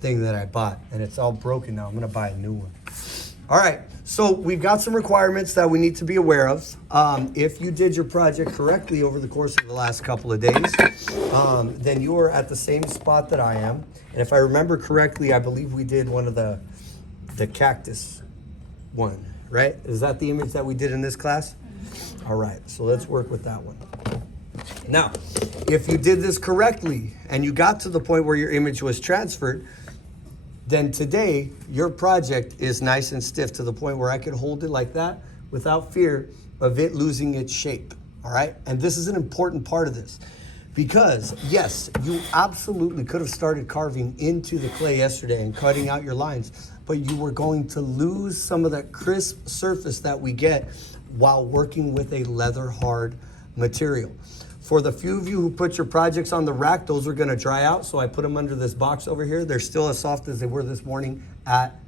thing that I bought, and it's all broken now. I'm gonna buy a new one. All right, so we've got some requirements that we need to be aware of. If you did your project correctly over the course of the last couple of days, then you are at the same spot that I am. And if I remember correctly, I believe we did one of the cactus one, right? Is that the image that we did in this class? All right, so let's work with that one. Now, if you did this correctly and you got to the point where your image was transferred, then today your project is nice and stiff to the point where I could hold it like that without fear of it losing its shape, all right? And this is an important part of this because yes, you absolutely could have started carving into the clay yesterday and cutting out your lines, but you were going to lose some of that crisp surface that we get while working with a leather hard material. For the few of you who put your projects on the rack, those are gonna dry out, so I put them under this box over here. They're still as soft as they were this morning at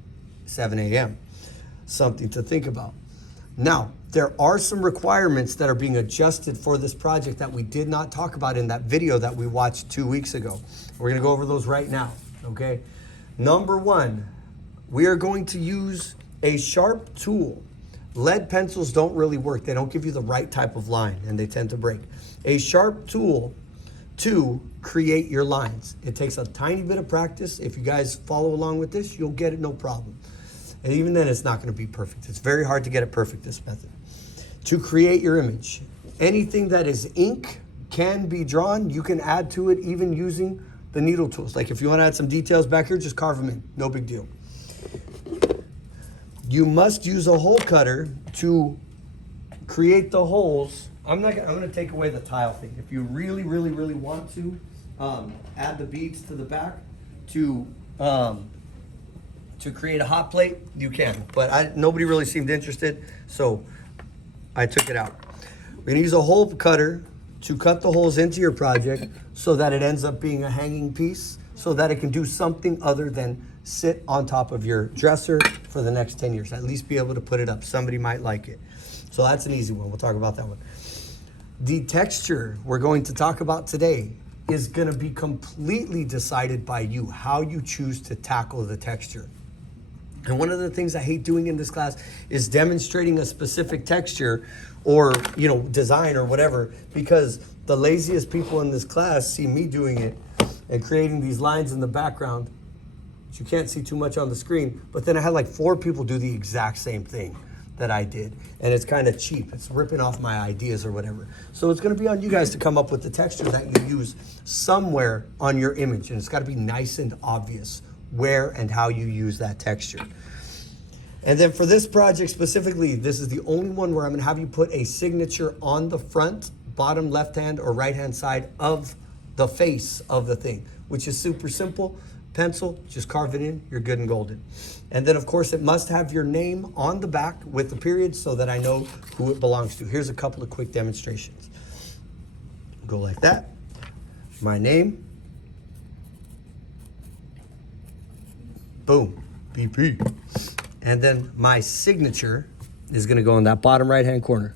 7 a.m. Something to think about. Now, there are some requirements that are being adjusted for this project that we did not talk about in that video that we watched 2 weeks ago. We're gonna go over those right now, okay? Number one, we are going to use a sharp tool. Lead pencils don't really work. They don't give you the right type of line and they tend to break. A sharp tool to create your lines. It takes a tiny bit of practice. If you guys follow along with this, you'll get it no problem. And even then, it's not gonna be perfect. It's very hard to get it perfect, this method. To create your image, anything that is ink can be drawn. You can add to it even using the needle tools. Like if you wanna add some details back here, just carve them in, no big deal. You must use a hole cutter to create the holes. I'm gonna take away the tile thing. If you really, really, really want to add the beads to the back to create a hot plate, you can. But nobody really seemed interested, so I took it out. We're gonna use a hole cutter to cut the holes into your project so that it ends up being a hanging piece, so that it can do something other than sit on top of your dresser for the next 10 years. At least be able to put it up. Somebody might like it. So that's an easy one. We'll talk about that one. The texture we're going to talk about today is going to be completely decided by you, how you choose to tackle the texture. And one of the things I hate doing in this class is demonstrating a specific texture or, design or whatever, because the laziest people in this class see me doing it and creating these lines in the background, which you can't see too much on the screen, but then I had like 4 people do the exact same thing that I did. And it's kind of cheap. It's ripping off my ideas or whatever. So it's gonna be on you guys to come up with the texture that you use somewhere on your image. And it's gotta be nice and obvious where and how you use that texture. And then for this project specifically, this is the only one where I'm gonna have you put a signature on the front, bottom left hand or right hand side of the face of the thing, which is super simple. Pencil, just carve it in, you're good and golden. And then of course it must have your name on the back with the period so that I know who it belongs to. Here's a couple of quick demonstrations. Go like that, my name, boom, BP. And then my signature is gonna go in that bottom right-hand corner.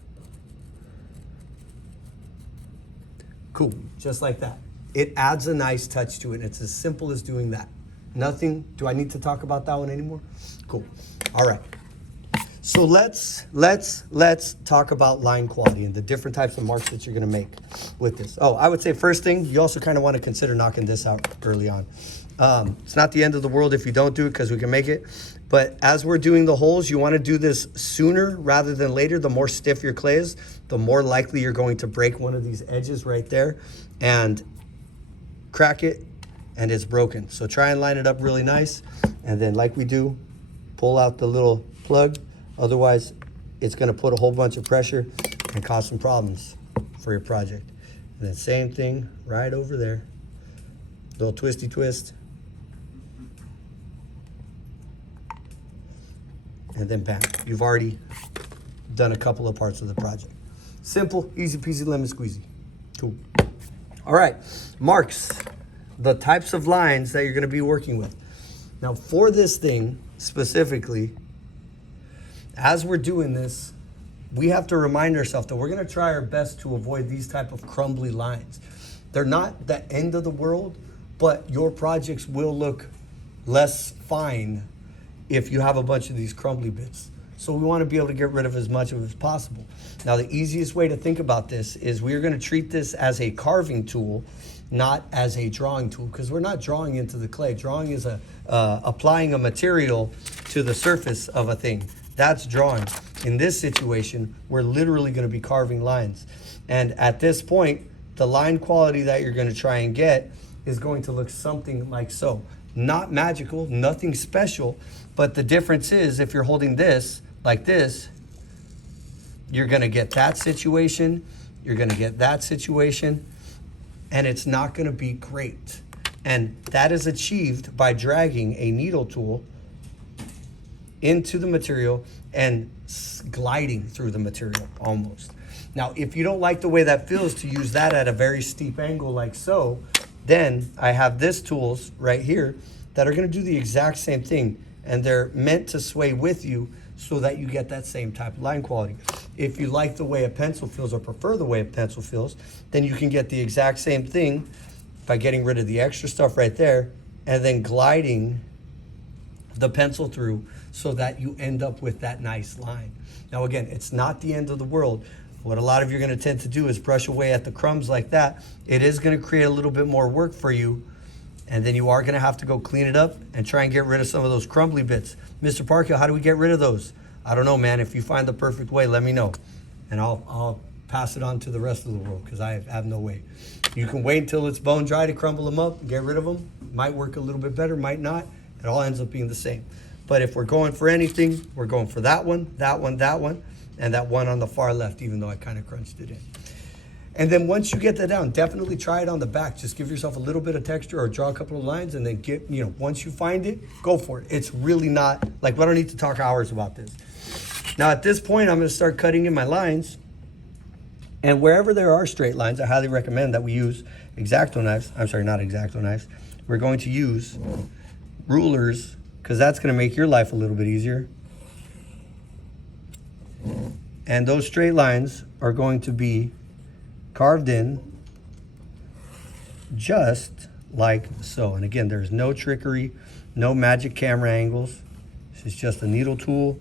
Cool, just like that. It adds a nice touch to it. It's as simple as doing that. Nothing, do I need to talk about that one anymore? Cool, all right. So let's talk about line quality and the different types of marks that you're gonna make with this. Oh, I would say first thing, you also kind of want to consider knocking this out early on. It's not the end of the world if you don't do it because we can make it. But as we're doing the holes, you want to do this sooner rather than later. The more stiff your clay is, the more likely you're going to break one of these edges right there and crack it, and it's broken. So try and line it up really nice. And then like we do, pull out the little plug. Otherwise, it's gonna put a whole bunch of pressure and cause some problems for your project. And then same thing right over there. Little twisty twist. And then bam, you've already done a couple of parts of the project. Simple, easy peasy, lemon squeezy. Cool. All right, marks, the types of lines that you're gonna be working with. Now for this thing specifically, as we're doing this, we have to remind ourselves that we're gonna try our best to avoid these type of crumbly lines. They're not the end of the world, but your projects will look less fine if you have a bunch of these crumbly bits. So we want to be able to get rid of as much of it as possible. Now, the easiest way to think about this is we're going to treat this as a carving tool, not as a drawing tool, because we're not drawing into the clay. Drawing is applying a material to the surface of a thing. That's drawing. In this situation, we're literally going to be carving lines. And at this point, the line quality that you're going to try and get is going to look something like so. Not magical, nothing special, but the difference is if you're holding this like this, you're going to get that situation, you're going to get that situation, and it's not going to be great. And that is achieved by dragging a needle tool into the material and gliding through the material almost. Now, if you don't like the way that feels to use that at a very steep angle like so, then I have this tools right here that are going to do the exact same thing, and they're meant to sway with you so that you get that same type of line quality. If you like the way a pencil feels or prefer the way a pencil feels, then you can get the exact same thing by getting rid of the extra stuff right there and then gliding the pencil through so that you end up with that nice line. Now again, it's not the end of the world. What a lot of you are going to tend to do is brush away at the crumbs like that. It is going to create a little bit more work for you, and then you are going to have to go clean it up and try and get rid of some of those crumbly bits. Mr. Parkhill, how do we get rid of those? I don't know, man. If you find the perfect way, let me know, and I'll pass it on to the rest of the world, because I have no way. You can wait until it's bone dry to crumble them up and get rid of them. Might work a little bit better, might not. It all ends up being the same. But if we're going for anything, we're going for that one, that one, that one, and that one on the far left, even though I kind of crunched it in. And then once you get that down, definitely try it on the back. Just give yourself a little bit of texture or draw a couple of lines, and then get, once you find it, go for it. It's really not, like, we don't need to talk hours about this. Now at this point, I'm gonna start cutting in my lines. And wherever there are straight lines, I highly recommend that we use X-Acto knives. I'm sorry, not X-Acto knives. We're going to use rulers, because that's gonna make your life a little bit easier. And those straight lines are going to be carved in just like so. And again, there's no trickery, no magic camera angles. This is just a needle tool,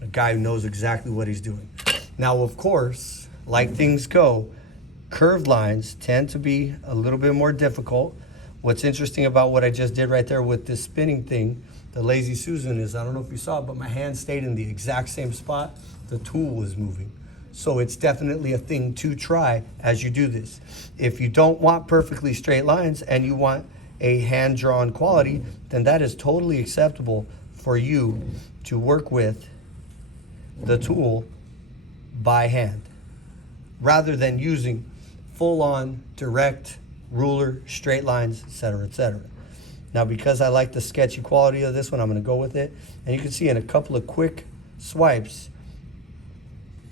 a guy who knows exactly what he's doing. Now, of course, like things go, curved lines tend to be a little bit more difficult. What's interesting about what I just did right there with this spinning thing, the Lazy Susan, is, I don't know if you saw it, but my hand stayed in the exact same spot. The tool was moving. So it's definitely a thing to try as you do this. If you don't want perfectly straight lines and you want a hand-drawn quality, then that is totally acceptable for you to work with the tool by hand, rather than using full-on direct ruler, straight lines, etc., etc. Now, because I like the sketchy quality of this one, I'm going to go with it. And you can see in a couple of quick swipes,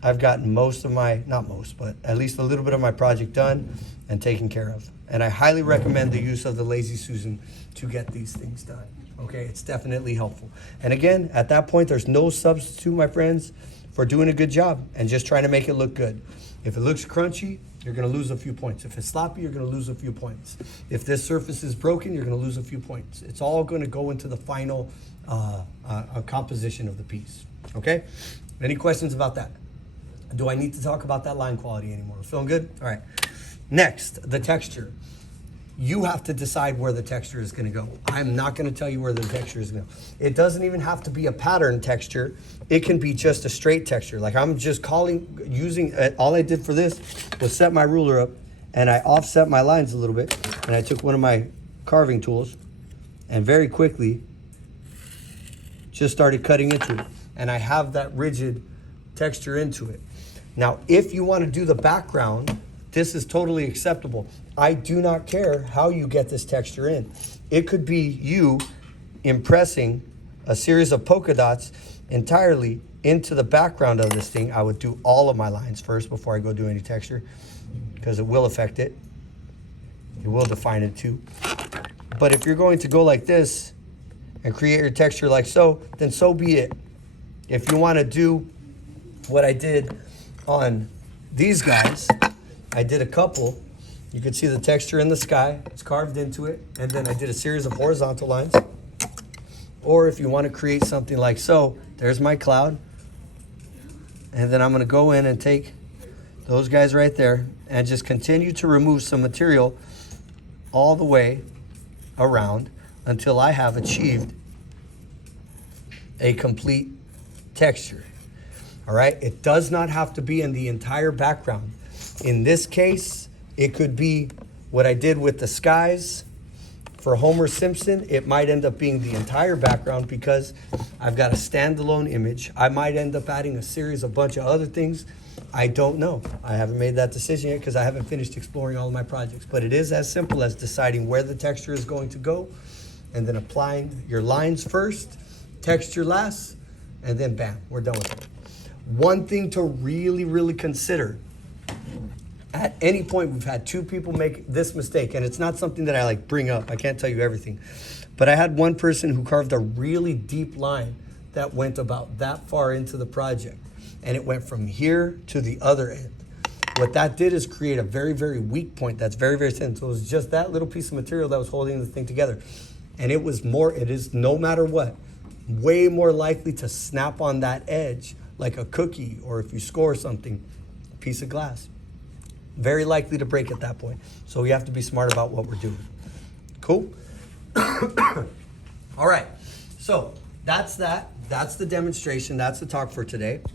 I've gotten most of my, not most, but at least a little bit of my project done and taken care of. And I highly recommend the use of the Lazy Susan to get these things done. Okay, it's definitely helpful. And again, at that point, there's no substitute, my friends, for doing a good job and just trying to make it look good. If it looks crunchy, you're going to lose a few points. If it's sloppy, you're going to lose a few points. If this surface is broken, you're going to lose a few points. It's all going to go into the final composition of the piece. Okay? Any questions about that? Do I need to talk about that line quality anymore? Feeling good? All right. Next, the texture. You have to decide where the texture is going to go. I'm not going to tell you where the texture is going to go. It doesn't even have to be a pattern texture. It can be just a straight texture. Like I'm just using, all I did for this was set my ruler up and I offset my lines a little bit. And I took one of my carving tools and very quickly just started cutting into it. And I have that rigid texture into it. Now, if you want to do the background, this is totally acceptable. I do not care how you get this texture in. It could be you impressing a series of polka dots entirely into the background of this thing. I would do all of my lines first before I go do any texture, because it will affect it. It will define it too. But if you're going to go like this and create your texture like so, then so be it. If you want to do what I did on these guys, I did a couple. You can see the texture in the sky. It's carved into it. And then I did a series of horizontal lines. Or if you want to create something like so, there's my cloud. And then I'm going to go in and take those guys right there and just continue to remove some material all the way around until I have achieved a complete texture. All right, it does not have to be in the entire background. In this case, it could be what I did with the skies. For Homer Simpson, it might end up being the entire background because I've got a standalone image. I might end up adding a series of bunch of other things. I don't know. I haven't made that decision yet because I haven't finished exploring all of my projects. But it is as simple as deciding where the texture is going to go and then applying your lines first, texture last, and then bam, we're done with it. One thing to really, really consider, at any point, we've had two people make this mistake, and it's not something that I like bring up. I can't tell you everything. But I had one person who carved a really deep line that went about that far into the project, and it went from here to the other end. What that did is create a very, very weak point that's very, very thin. So it was just that little piece of material that was holding the thing together. And it is no matter what, way more likely to snap on that edge like a cookie, or if you score something, a piece of glass. Very likely to break at that point. So we have to be smart about what we're doing. Cool? All right. So that's that. That's the demonstration. That's the talk for today.